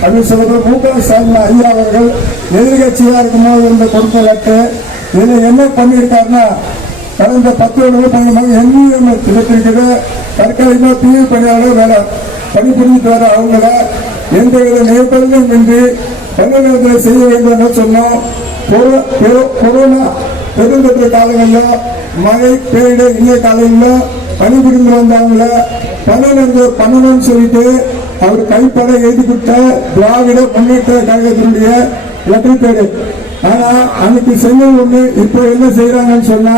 அப்படின்னு சொல்றது மு க ஸ்டாலின் ஐயா அவர்கள் எதிர்கட்சியாக இருக்கும்போது இந்த கொடுத்த லட்டு இதில் என்ன பண்ணியிருக்காருன்னா கடந்த பத்து வருடம் பயணமாக எங்கேயும் திட்டத்திற்கு தற்காலிகமாக தூய்மை பணியாளர் வேலை பணிபுரிஞ்சிட்டு வர அவங்கள எந்தவித நிபந்தனையும் இன்றி பணிநிலையத்தில் செய்ய வேண்டும் என்று சொன்னோம். கொரோனா பெருந்தொற்று காலங்களில் மழை பேரிட இல்ல காலங்களில் பணிபுரிந்து வந்தவங்கள பணிநிலை பண்ணணும்னு சொல்லிட்டு அவர் கைப்பட எழுதி கொடுத்த திராவிட முன்னேற்ற கழகத்தினுடைய லெட்டர் பேரு ஆனா அன்னைக்கு செஞ்சது ஒண்ணு இப்போ என்ன செய்யறாங்கன்னு சொன்னா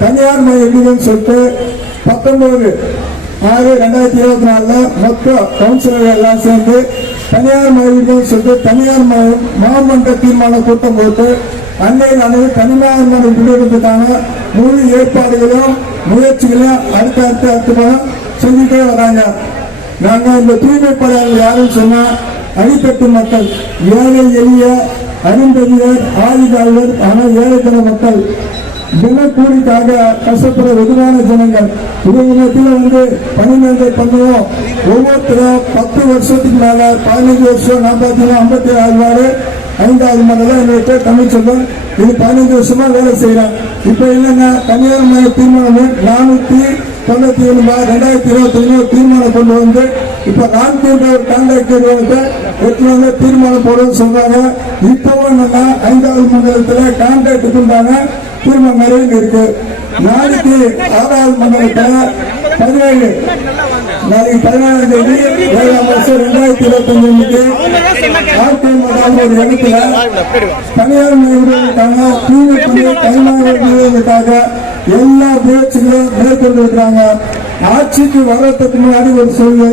தனியார் மய விடுதல்னு சொல்லிட்டு பத்தொன்பது ஆறு ரெண்டாயிரத்தி இருபத்தி நாலுல மொத்த கவுன்சிலர் எல்லாம் சேர்ந்து தனியார் மைய சொல்லிட்டு தனியார் மயம் மாமன்ற தீர்மான கூட்டம் போட்டு அன்னையில் அன்னைக்கு தனியார் மைய விடுதலுக்கான முழு ஏற்பாடுகளும் முயற்சிகளையும் அடுத்த அடுத்த அடுத்த செஞ்சுட்டே வராங்க. நாங்க இந்த தூய்மை யாரும் சொன்னால் சொன்னா அடித்தட்டு மக்கள் ஏழை எளிய அருந்ததியர் ஆதிகாரர் ஆனால் ஏழைத்தன மக்கள். தினக்கூலிக்காக கஷ்டப்படுற வெகுவான ஜனங்கள். இவங்க வந்து பணிநிலை பண்ணுவோம். ஒவ்வொருத்தரும் பத்து வருஷத்துக்கு மேல பதினஞ்சு வருஷம் நான் பார்த்தீங்கன்னா ஐம்பத்தி ஆறு நாடு ஐந்தாவது மண்டலம் எங்களுக்கு தமிழ் சொல்லும் இது பதினஞ்சு வருஷமா வேலை செய்யறேன் இப்ப என்னன்னா தனியார் மைய தீர்மானம் நானூத்தி தொண்ணூத்தி ஏழு ரெண்டாயிரத்தி இருபத்தி ஒண்ணு தீர்மானம் கொண்டு வந்து இப்ப ராம்கோட் ஒரு கான்ட்ராக்ட் நிறுவனத்தை எடுத்து வந்து தீர்மானம் போடுன்னு சொல்றாங்க. இப்பவும் என்னன்னா ஐந்தாவது மண்டலத்துல கான்ட்ராக்டுக்கு உண்டான தீர்மானம் நிறைவு இருக்கு. நாளைக்கு ஆறாவது மண்டலத்துல பதினேழு நாளைக்கு பதினேழாம் தேதி ஏழாம் வருஷம் ரெண்டாயிரத்தி இருபத்தி அஞ்சு தனியார் நிறுவனங்களுக்கான தூய்மை கைமாறுவதற்காக எல்லா முயற்சிகளும் மேற்கொண்டு இருக்கிறாங்க ஆட்சிக்கு வர்றதுக்கு முன்னாடி ஒரு சொல்லு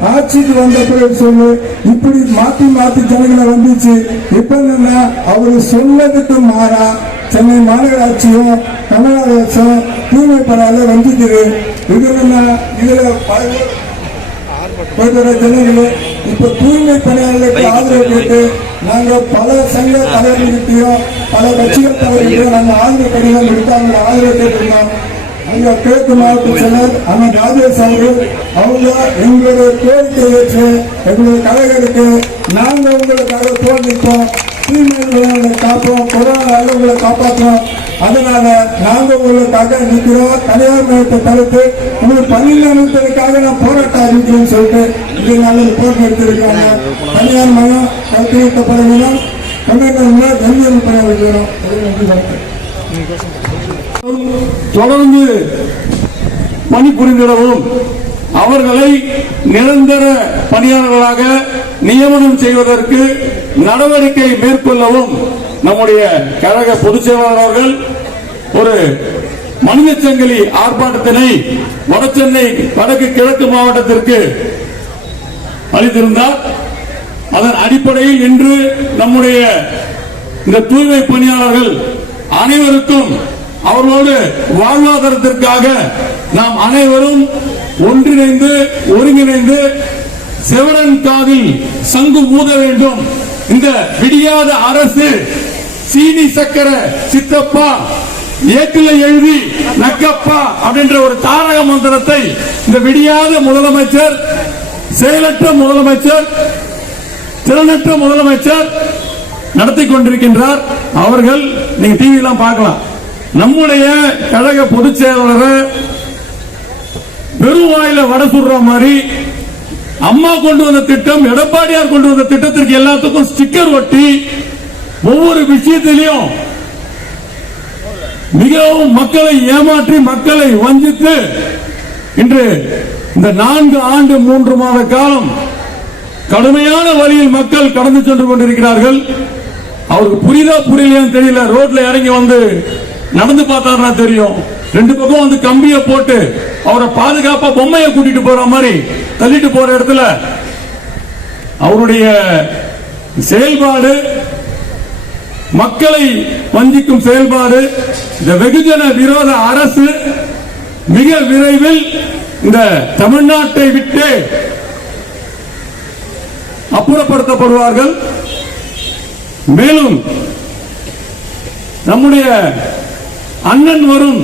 ஆட்சிக்கு வந்த பிறகு சொல்லு. இப்படி மாத்தி மாத்தி ஜனங்களை வந்துச்சு. இப்ப என்னன்னா அவரு சொன்னதுக்கு மாறா சென்னை மாநகராட்சியும் தமிழக அரசும் தூய்மை வஞ்சிக்குது. இது என்ன இதுல பல- ஜனங்களே இப்ப தூய்மை பணியாளர்களுக்கு ஆதரவு கேட்டு நாங்கள் பல சங்க தலைவர்கள்கிட்டயும் பல கட்சிகள் தலைவர்களையும் நாங்கள் ஆதரவு கடிதம் கொடுத்தாங்க ஆதரவு கேட்டிருந்தோம். அங்க கிழக்கு மாவட்ட செயலர் அண்ணன் ராஜேஷ் அவர்கள் அவங்க எங்களுடைய கோரிக்கை ஏற்று எங்களுடைய கலைஞருக்கு நாங்கள் உங்களுக்காக தோல் நிற்போம் தூய்மை காப்போம். கொரோனா உங்களை காப்பாற்றுவோம். அதனால நாங்கள் உங்களுக்காக நிற்கிறோம். தனியார் மையத்தை தடுத்து உங்களுக்கு பணியில் நிறுத்தலுக்காக நான் போராட்டம் அறிவிக்கிறேன்னு சொல்லிட்டு இது நல்ல ரிப்போர்ட் எடுத்திருக்காங்க. தனியார் மையம் கல்வி நிறுத்தப்படணும் தொடர்ந்து பணிபுரிந்திடவும் அவர்களை நிரந்தர பணியாளர்களாக நியமனம் செய்வதற்கு நடவடிக்கை மேற்கொள்ளவும் நம்முடைய கழக பொதுச் செயலாளர் அவர்கள் ஒரு மனித சங்கிலி ஆர்ப்பாட்டத்தினை வடசென்னை வடக்கு கிழக்கு மாவட்டத்திற்கு அளித்திருந்தார். அதன் அடிப்படையில் இன்று நம்முடைய இந்த தூய்மை பணியாளர்கள் அனைவருக்கும் அவர்களோடு வாழ்வாதாரத்திற்காக நாம் அனைவரும் ஒன்றிணைந்து ஒருங்கிணைந்து செவரன் காதில் சங்கு ஊத வேண்டும். இந்த விடியாத அரசு சீனி சக்கர சித்தப்பா ஏட்டில எழுதி நக்கப்பா அப்படின்ற ஒரு தாரக மந்திரத்தை இந்த விடியாத முதலமைச்சர் செயலற்ற முதலமைச்சர் திறனற்ற முதலமைச்சர் நடத்தி கொண்டிருக்கின்றார். அவர்கள் நீங்க டிவி எல்லாம் பார்க்கலாம். நம்முடைய கழக பொதுச் செயலாளரை வெறும் வாயில வட சுடுற மாதிரி அம்மா கொண்டு வந்த திட்டம் எடப்பாடியார் கொண்டு வந்த திட்டத்திற்கு எல்லாத்துக்கும் ஸ்டிக்கர் ஒட்டி ஒவ்வொரு விஷயத்திலையும் மிகவும் மக்களை ஏமாற்றி மக்களை வஞ்சித்து இன்று இந்த நான்கு ஆண்டு மூன்று மாத காலம் கடுமையான வழியில் மக்கள் கடந்து சென்று கொண்டிருக்கிறார்கள். அவருக்கு புரியுதா புரியலையான்னு தெரியல. ரோட்ல இறங்கி வந்து நடந்து பார்த்தாருன்னா தெரியும். ரெண்டு பக்கம் வந்து கம்பிய போட்டு அவரை பாதுகாப்பா பொம்மையை கூட்டிட்டு போற மாதிரி தள்ளிட்டு போற இடத்துல அவருடைய செயல்பாடு மக்களை வஞ்சிக்கும் செயல்பாடு இந்த வெகுஜன விரோத அரசு மிக விரைவில் இந்த தமிழ்நாட்டை விட்டு அப்புறப்படுத்தப்படுவார்கள். மேலும் நம்முடைய அண்ணன் வரும்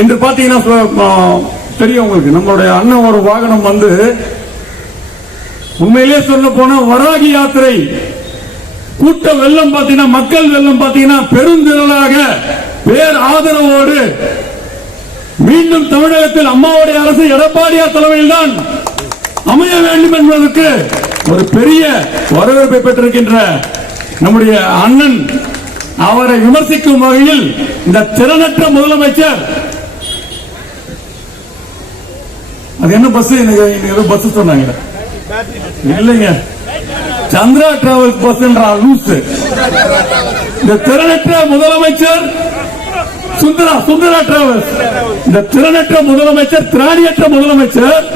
என்று பார்த்தீங்கன்னா தெரியும் உங்களுக்கு. நம்மளுடைய அண்ணன் ஒரு வாகனம் வந்து உண்மையிலே சொல்ல போனா வராகி யாத்திரை கூட்ட வெள்ளம் பாத்தீங்கன்னா மக்கள் வெள்ளம் பாத்தீங்கன்னா பெருந்திரளாக பேர் ஆதரவோடு மீண்டும் தமிழகத்தில் அம்மாவுடைய அரசு எடப்பாடியார் தலைமையில் தான் அமைய வேண்டும் என்பதற்கு ஒரு பெரிய வரவேற்பை பெற்றிருக்கின்ற நம்முடைய அண்ணன் அவரை விமர்சிக்கும் வகையில் இந்த திறனற்ற முதலமைச்சர். அது என்ன பஸ்? எனக்கு பஸ் சொன்னாங்க. இல்லைங்க. சந்திரா டிராவல்ஸ் பஸ் என்ற லூஸ் இந்த திறனற்ற முதலமைச்சர் சுந்தரா சுந்தரா டிராவல்ஸ் இந்த திறனற்ற முதலமைச்சர் திராணியற்ற முதலமைச்சர்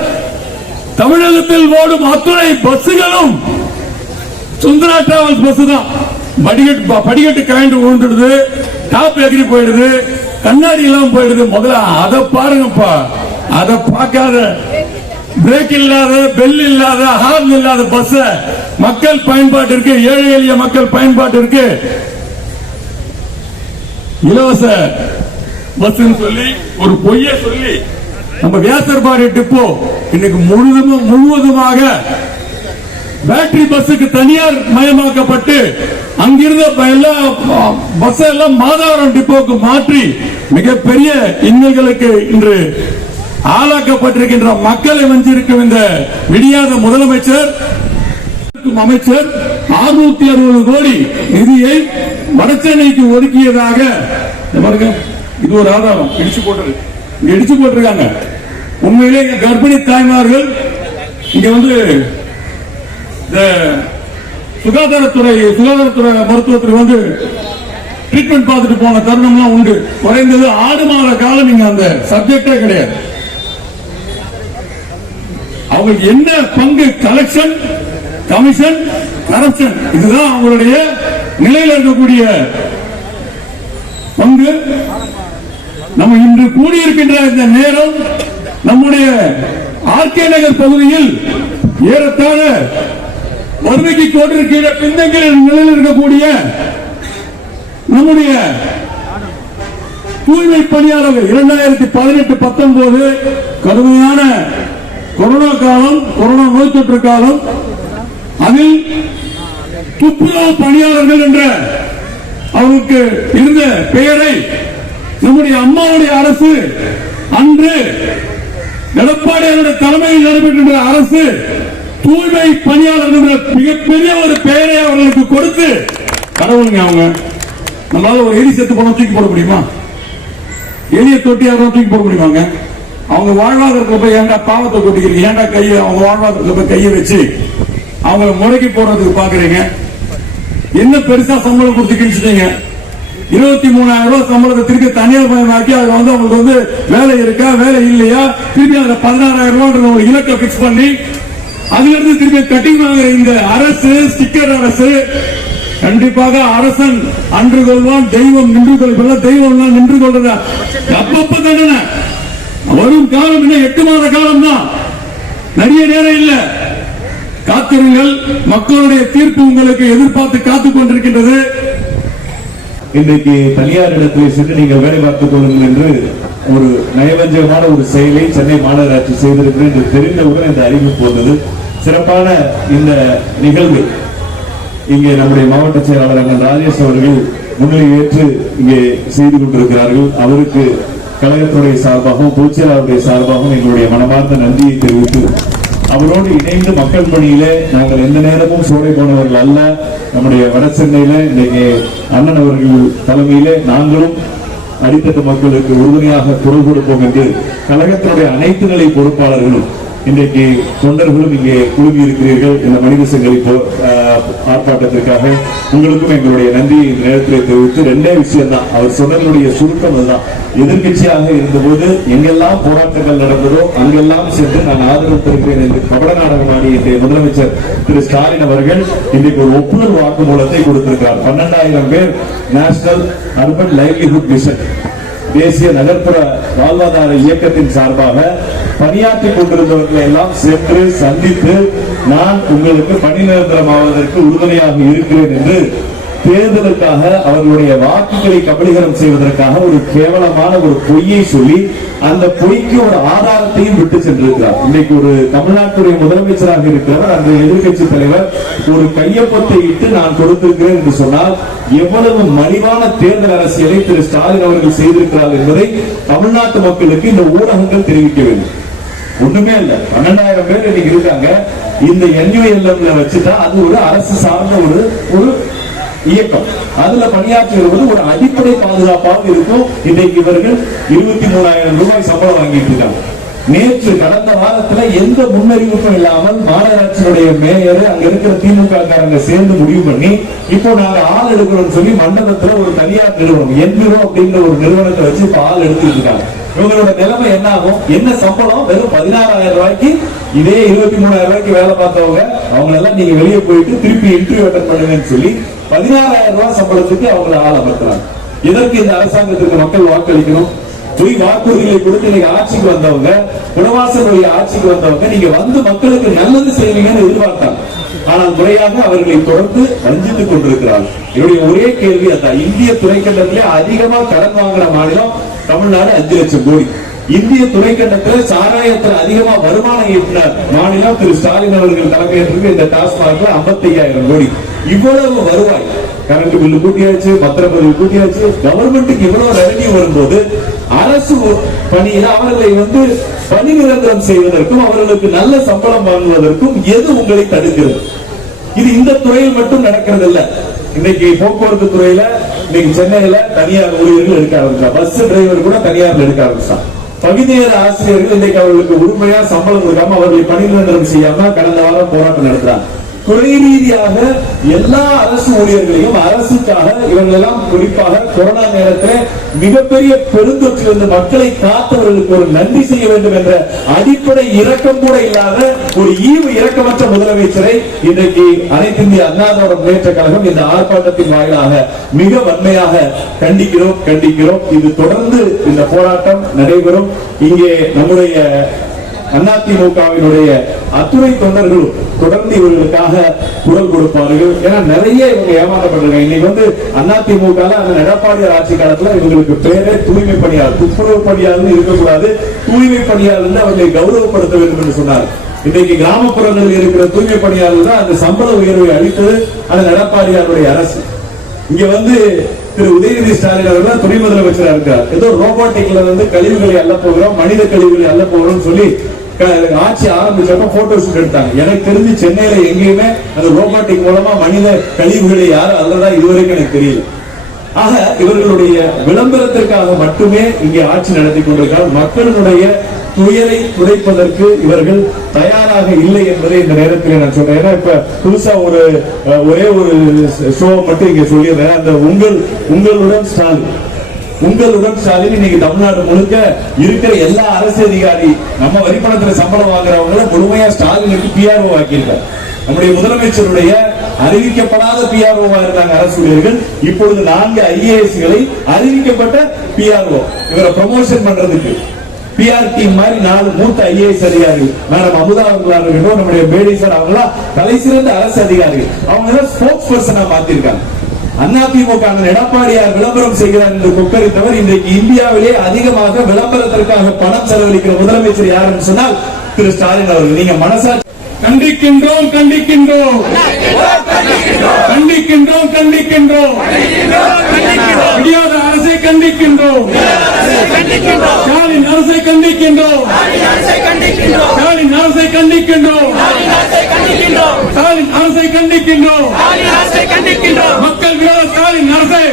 தமிழகத்தில் ஓடும் அத்துணை பஸ்ஸுகளும் சுந்தரா டிராவல்ஸ் பஸ் தான். படிக்கட்டு படிக்கட்டு கரண்ட் விழுந்துடுது டாப் எகிரி போயிடுது கண்ணாடி எல்லாம் போயிடுது. முதல்ல அதை பாருங்கப்பா. அதை பார்க்காத பிரேக் இல்லாத பெல் இல்லாத ஹார்ன் இல்லாத பஸ் மக்கள் பயன்பாட்டிற்கு ஏழை எளிய மக்கள் பயன்பாட்டிற்கு இலவச பஸ் சொல்லி ஒரு பொய்ய சொல்லி நம்ம வியாசர்பாடி டிப்போ இன்னைக்கு முழுவதும் முழுவதுமாக பேட்டரி பஸ்ஸுக்கு தனியார் மயமாக்கப்பட்டு அங்கிருந்த எல்லா பஸ் எல்லாம் மாதாவரம் டிப்போக்கு மாற்றி மிகப்பெரிய இன்னல்களுக்கு இன்று ஆளாக்கப்பட்டிருக்கின்ற மக்களை வஞ்சிருக்கும் இந்த விடியாத முதலமைச்சர் அமைச்சர் 660 அறுபது கோடி நிதியை வடசென்னைக்கு ஒதுக்கியதாக பாருங்க இது ஒரு ஆதாரம் பிடிச்சு போட்டது. இடிச்சு போட்டிருக்காங்க உண்மையிலே கர்ப்பிணி தாய்மார்கள் இங்க வந்து இந்த சுகாதாரத்துறை சுகாதாரத்துறை மருத்துவத்துறை வந்து ட்ரீட்மெண்ட் பார்த்துட்டு போன தருணம்லாம் உண்டு. குறைந்தது ஆறு மாத காலம் இங்க அந்த சப்ஜெக்டே கிடையாது. அவங்களுக்கு என்ன பங்கு? கலெக்ஷன் கமிஷன் கரப்ஷன் இதுதான் அவங்களுடைய நிலையில் இருக்கக்கூடிய பங்கு. நம்ம இன்று கூடியிருக்கின்ற இந்த நேரம் நம்முடைய ஆர்கே நகர் பகுதியில் ஏறத்தாழ வறுமைக்கு கொண்டிருக்கிற பிந்தங்களில் நிலையில் இருக்கக்கூடிய நம்முடைய தூய்மை பணியாளர்கள் இரண்டாயிரத்தி பதினெட்டு பத்தொன்பது கடுமையான கொரோனா காலம் கொரோனா நோய் தொற்று காலம் அதில் துப்புரவு பணியாளர்கள் என்ற அவருக்கு இருந்த பெயரை நம்முடைய அம்மாவுடைய அரசு அன்று எடப்பாடியாருடைய தலைமையில் நடைபெற்ற அரசு தூய்மை பணியாளர் மிகப்பெரிய ஒரு பெயரை அவர்களுக்கு கொடுத்து கடவுளுங்க அவங்க நம்மளால ஒரு எலி செத்து போன தூக்கி போட முடியுமா? எலிய தொட்டி யாரும் தூக்கி போட முடியுமாங்க அவங்க? வாழ்வாதாரத்தை போய் ஏன்டா பாவத்தை கொட்டிக்கிறீங்க? ஏன்டா கையை அவங்க வாழ்வாதாரத்தை போய் கையை வச்சு அவங்க முறைக்கு போடுறதுக்கு பாக்குறீங்க? என்ன பெருசா சம்பளம் கொடுத்து கிழிச்சிட்டீங்க? இருபத்தி மூணாயிரம் ரூபாய் சம்பளத்தை திருப்பி தனியார் மயமாக்கி அதுல வந்து அவங்களுக்கு வந்து வேலை இருக்கா வேலை இல்லையா? திருப்பி அதுல பதினாறாயிரம் ரூபாய் ஒரு இலக்கை பிக்ஸ் பண்ணி அதுல இருந்து திருப்பி கட்டிங் வாங்குற இந்த அரசு ஸ்டிக்கர் அரசு கண்டிப்பாக அரசன் அன்று கொள்வான் தெய்வம் நின்று கொள்வான். தெய்வம் எல்லாம் நின்று கொள்றத? அப்பப்ப தண்டனை. வரும் காலம் என்ன எட்டு மாத காலம் தான் நிறைய நேரம் இல்ல. காத்திருங்கள். மக்களுடைய தீர்ப்பு உங்களுக்கு எதிர்பார்த்து காத்துக் கொண்டிருக்கின்றது இன்றைக்கு தனியார் இடத்திலே சென்று நீங்கள் வேலை பார்த்துக் கொள்ளுங்கள் என்று ஒரு நயவஞ்சகமான ஒரு செயலை சென்னை மாநகராட்சி செய்திருக்கிறது என்று தெரிந்தவுடன் இந்த அறிவிப்பு வந்தது. சிறப்பான இந்த நிகழ்வு இங்கே நம்முடைய மாவட்ட செயலாளர் அண்ணன் ராஜேஷ் அவர்கள் முன்னிலை ஏற்று இங்கே செய்து கொண்டிருக்கிறார்கள். அவருக்கு கழகத்துடைய சார்பாகவும் பொதுச்செயலாளருடைய சார்பாகவும் எங்களுடைய மனமார்ந்த நன்றியை தெரிவித்து அவரோடு இணைந்து மக்கள் பணியில நாங்கள் எந்த நேரமும் சோலை போனவர்கள் அல்ல. நம்முடைய வட சென்னையில இன்னைக்கு அண்ணன் அவர்கள் தலைமையிலே நாங்களும் அடித்தட்டு மக்களுக்கு உறுதுணையாக குரல் கொடுப்போம் என்று கழகத்தினுடைய அனைத்து நிலை பொறுப்பாளர்களும் இன்றைக்கு தொண்டர்களும் இங்கே குழுவி இருக்கிறீர்கள் இந்த மனித சங்கரிப்பு ஆர்ப்பாட்டத்திற்காக உங்களுக்கும் எங்களுடைய நன்றியை இந்த நேரத்தில் தெரிவித்து ரெண்டே விஷயம் தான் அவர் சொன்னதனுடைய சுருக்கம் அதுதான். எதிர்கட்சியாக இருந்தபோது எங்கெல்லாம் போராட்டங்கள் நடந்ததோ அங்கெல்லாம் சென்று நான் ஆதரவு தருகிறேன் என்று கபட நாடகம் ஆடிய இன்றைய முதலமைச்சர் திரு ஸ்டாலின் அவர்கள் இன்றைக்கு ஒரு ஒப்புதல் வாக்குமூலத்தை கொடுத்திருக்கிறார். பன்னெண்டாயிரம் பேர் நேஷனல் அர்பன் லைவ்லிஹுட் மிஷன். தேசிய நகர்ப்புற வாழ்வாதார இயக்கத்தின் சார்பாக பணியாற்றிக் கொண்டிருந்தவர்களை எல்லாம் சென்று சந்தித்து நான் உங்களுக்கு பணி நிரந்தரமாவதற்கு உறுதுணையாக இருக்கிறேன் என்று தேர்தலுக்காக அவர்களுடைய வாக்குகளை கபலீகரம் செய்வதற்காக ஒரு கேவலமான ஒரு பொய்யை சொல்லி அந்த பொய்க்கு ஒரு ஆதாரத்தையும் விட்டு சென்றிருக்கிறார். இன்னைக்கு ஒரு தமிழ்நாட்டுடைய முதலமைச்சராக இருக்கிறவர் அந்த எதிர்கட்சி தலைவர் ஒரு கையொப்பத்தை இட்டு நான் கொடுத்திருக்கிறேன் என்று சொன்னால் எவ்வளவு மலிவான தேர்தல் அரசியலை திரு ஸ்டாலின் அவர்கள் செய்திருக்கிறார் என்பதை தமிழ்நாட்டு மக்களுக்கு இந்த ஊடகங்கள் தெரிவிக்க வேண்டும். ஒண்ணுமே இல்ல பன்னெண்டாயிரம் பேர் இன்னைக்கு இருக்காங்க. இந்த என்யூஎல்எம்ல வச்சுட்டா அது ஒரு அரசு சார்ந்த ஒரு ஒரு இயக்கம். அதுல பணியாற்றுவது ஒரு அடிப்படை பாதுகாப்பாக இருக்கும். இன்றைக்கு இவர்கள் இருபத்தி மூணாயிரம் ரூபாய் சம்பளம் வாங்கிட்டு இருக்காங்க. நேற்று கடந்த வாரத்துல எந்த முன்னறிவிப்பும் இல்லாமல் மாநகராட்சியினுடைய மேயர் அங்க இருக்கிற திமுக காரங்க சேர்ந்து முடிவு பண்ணி இப்போ நாங்க ஆள் எடுக்கிறோம்னு சொல்லி மண்டலத்துல ஒரு தனியார் நிறுவனம் என்பிரோ அப்படிங்கிற ஒரு நிறுவனத்தை வச்சு இப்ப ஆள் எடுத்துட்டு இருக்காங்க. இவங்களோட நிலைமை என்ன ஆகும் என்ன சம்பளம்? வெறும் பதினாறாயிரம் ரூபாய்க்கு இதே இருபத்தி மூணாயிரம் ரூபாய்க்கு வேலை பார்த்தவங்க அவங்க எல்லாம் நீங்க வெளியே போயிட்டு திருப்பி இன்டர்வியூ அட்டன் பண்ணுங்கன்னு சொல்லி பதினாறாயிரம் ரூபாய் சம்பளத்துக்கு அவங்களை ஆள் அமர்த்துறாங்க இதற்கு இந்த அரசாங்கத்துக்கு மக்கள் வாக்களிக்கணும்? பொய் வாக்குறுதிகளை கொடுத்து நீங்க ஆட்சிக்கு வந்தவங்க குணவாசனுடைய ஆட்சிக்கு வந்தவங்க நீங்க வந்து மக்களுக்கு நல்லது செய்வீங்கன்னு எதிர்பார்த்தாங்க. ஆனால் முறையாக அவர்களை தொடர்ந்து வஞ்சித்துக் கொண்டிருக்கிறார்கள். என்னுடைய ஒரே கேள்வி அதான் இந்திய துணைக்கண்டத்திலே அதிகமா கடன் வாங்குற மாநிலம் தமிழ்நாடு அஞ்சு லட்சம் கோடி. இந்திய துணைக்கண்டத்தில் சாராயத்தில் அதிகமா வருமானம் ஈட்டினார் மாநிலம் திரு ஸ்டாலின் அவர்கள் தலைமையேற்று இந்த டாஸ்மாக்ல 55000 கோடி. இவ்வளவு வருவாய். கரண்ட் பில்லு கூட்டியாச்சு பத்திரப்பதிவு கூட்டியாச்சு கவர்மெண்ட்டுக்கு இவ்வளவு ரெவன்யூ வரும்போது அரசு பணியில அவர்களை வந்து பணி நிரந்தரம் செய்வதற்கும் அவர்களுக்கு நல்ல சம்பளம் வாங்குவதற்கும் எது உங்களை தடுக்கிறது? இது இந்த துறையில் மட்டும் நடக்கிறது இல்லை இன்னைக்கு போக்குவரத்து துறையில இன்னைக்கு சென்னையில தனியார் ஊழியர்கள் எடுக்க ஆரம்பிச்சா பஸ் டிரைவர் கூட தனியார்ல எடுக்க ஆரம்பிச்சான் பகுதி நேர ஆசிரியர்கள் இன்னைக்கு அவர்களுக்கு உண்மையா சம்பளம் கொடுக்காம அவர்களை பணி நிரந்தரம் செய்யாம கடந்த வாரம் போராட்டம் நடத்துறாங்க. துறை ரீதியாக எல்லா அரசு ஊழியர்களையும் அரசுக்காக இவங்களெல்லாம் குறிப்பாக கொரோனா நேரத்தில் மிகப்பெரிய பெருந்தொற்றிலிருந்து மக்களை காத்தவர்களுக்கு ஒரு நன்றி செய்ய வேண்டும் என்ற அடிப்படை இரக்கம் கூட இல்லாத ஒரு ஈவு இரக்கமற்ற முதலமைச்சரை இன்றைக்கு அனைத்து இந்திய அண்ணா முன்னேற்ற கழகம் இந்த ஆர்ப்பாட்டத்தின் வாயிலாக மிக வன்மையாக கண்டிக்கிறோம் கண்டிக்கிறோம். இது தொடர்ந்து இந்த போராட்டம் நடைபெறும். இங்கே நம்முடைய அதிமுகவினுடைய அத்துறை தொண்டர்களும் தொடர்ந்து இவர்களுக்காக குரல் கொடுப்பார்கள். ஏன்னா நிறைய இவங்க ஏமாற்றப்பட்டிருக்காங்க. இன்னைக்கு வந்து அதிமுக அந்த எடப்பாடியார் ஆட்சி காலத்துல இவங்களுக்கு பேரே தூய்மை பணியாளர் துப்புரவு பணியாளர் இருக்கக்கூடாது. தூய்மை பணியாளர் அவர்களை கௌரவப்படுத்த வேண்டும் என்று சொன்னார். இன்றைக்கு கிராமப்புறங்களில் இருக்கிற தூய்மை பணியாளர்கள் தான் அந்த சம்பள உயர்வை அளித்தது அந்த எடப்பாடியாருடைய அரசு. இங்க வந்து திரு உதயநிதி ஸ்டாலின் அவர்கள் துணை முதலமைச்சராக இருக்கார். ஏதோ ரோபோட்டிக்ல வந்து கழிவுகளை அள்ள போகிறோம் மனித கழிவுகளை அள்ள போகிறோம் சொல்லி ஆட்சி ஆரம்பிச்சப்ப போட்டோ ஷூட் எடுத்தாங்க. எனக்கு தெரிஞ்சு சென்னையில எங்கேயுமே அந்த ரோபாட்டிக் மூலமா மனித கழிவுகளை யாரும் அல்லதா இதுவரைக்கும் எனக்கு தெரியல. ஆக இவர்களுடைய விளம்பரத்திற்காக மட்டுமே இங்கே ஆட்சி நடத்தி கொண்டிருக்கிறார். மக்களுடைய துயரை துடைப்பதற்கு இவர்கள் தயாராக இல்லை என்பதை இந்த நேரத்தில் நான் சொல்றேன் ஏன்னா இப்ப புதுசா ஒரு அஹ், ஒரே ஒரு ஷோ மட்டும் இங்க சொல்லியிருந்தேன் அந்த உங்கள் உங்களுடன் ஸ்டாலின். உங்களுடன் ஸ்டாலின் இன்னைக்கு தமிழ்நாடு முழுக்க இருக்கிற எல்லா அரசு அதிகாரி நம்ம வரிப்பணத்துல சம்பளம் வாங்குறவங்கள முழுமையா ஸ்டாலினுக்கு பிஆர்ஓ ஆக்கியிருக்காரு. நம்முடைய முதலமைச்சருடைய அறிவிக்கப்படாத பிஆர்ஓவா இருந்தாங்க அரசு ஊழியர்கள் இப்பொழுது நான்கு ஐஏஎஸ்களை அறிவிக்கப்பட்ட பிஆர்ஓ இவரை ப்ரமோஷன் பண்றதுக்கு பிஆர் டீம் மாதிரி நாலு மூத்த ஐஏஎஸ் அதிகாரி மேடம் அமுதா அவர்களா இருக்கட்டும் நம்முடைய பேடி சார் அவங்களா தலை சிறந்த அரசு அதிகாரிகள். அவங்க எல்லாம் ஸ்போக்ஸ் பர்சனா மாத்திருக்காங்க. அதிமுக எடப்பாடியார் விளம்பரம் செய்கிறார் என்று கொக்கரித்தவர் இன்றைக்கு இந்தியாவிலே அதிகமாக விளம்பரத்திற்காக பணம் செலவழிக்கிற முதலமைச்சர் யாருன்னு சொன்னால் திரு ஸ்டாலின் அவர்கள். நீங்க மனசாட்சி கண்டிக்கின்றோம் கண்டிக்கின்றோம். கண்டிக்கின்றோம் கண்டிக்கின்றோம். கண்டிக்கின்றோம். ஸ்டாலின் அரசை கண்டிக்கின்றோம். ஸ்டாலின் அரசை கண்டிக்கின்றோம். ஸ்டாலின் அரசை கண்டிக்கின்றோம். மக்கள் விரோத ஸ்டாலின் அரசை.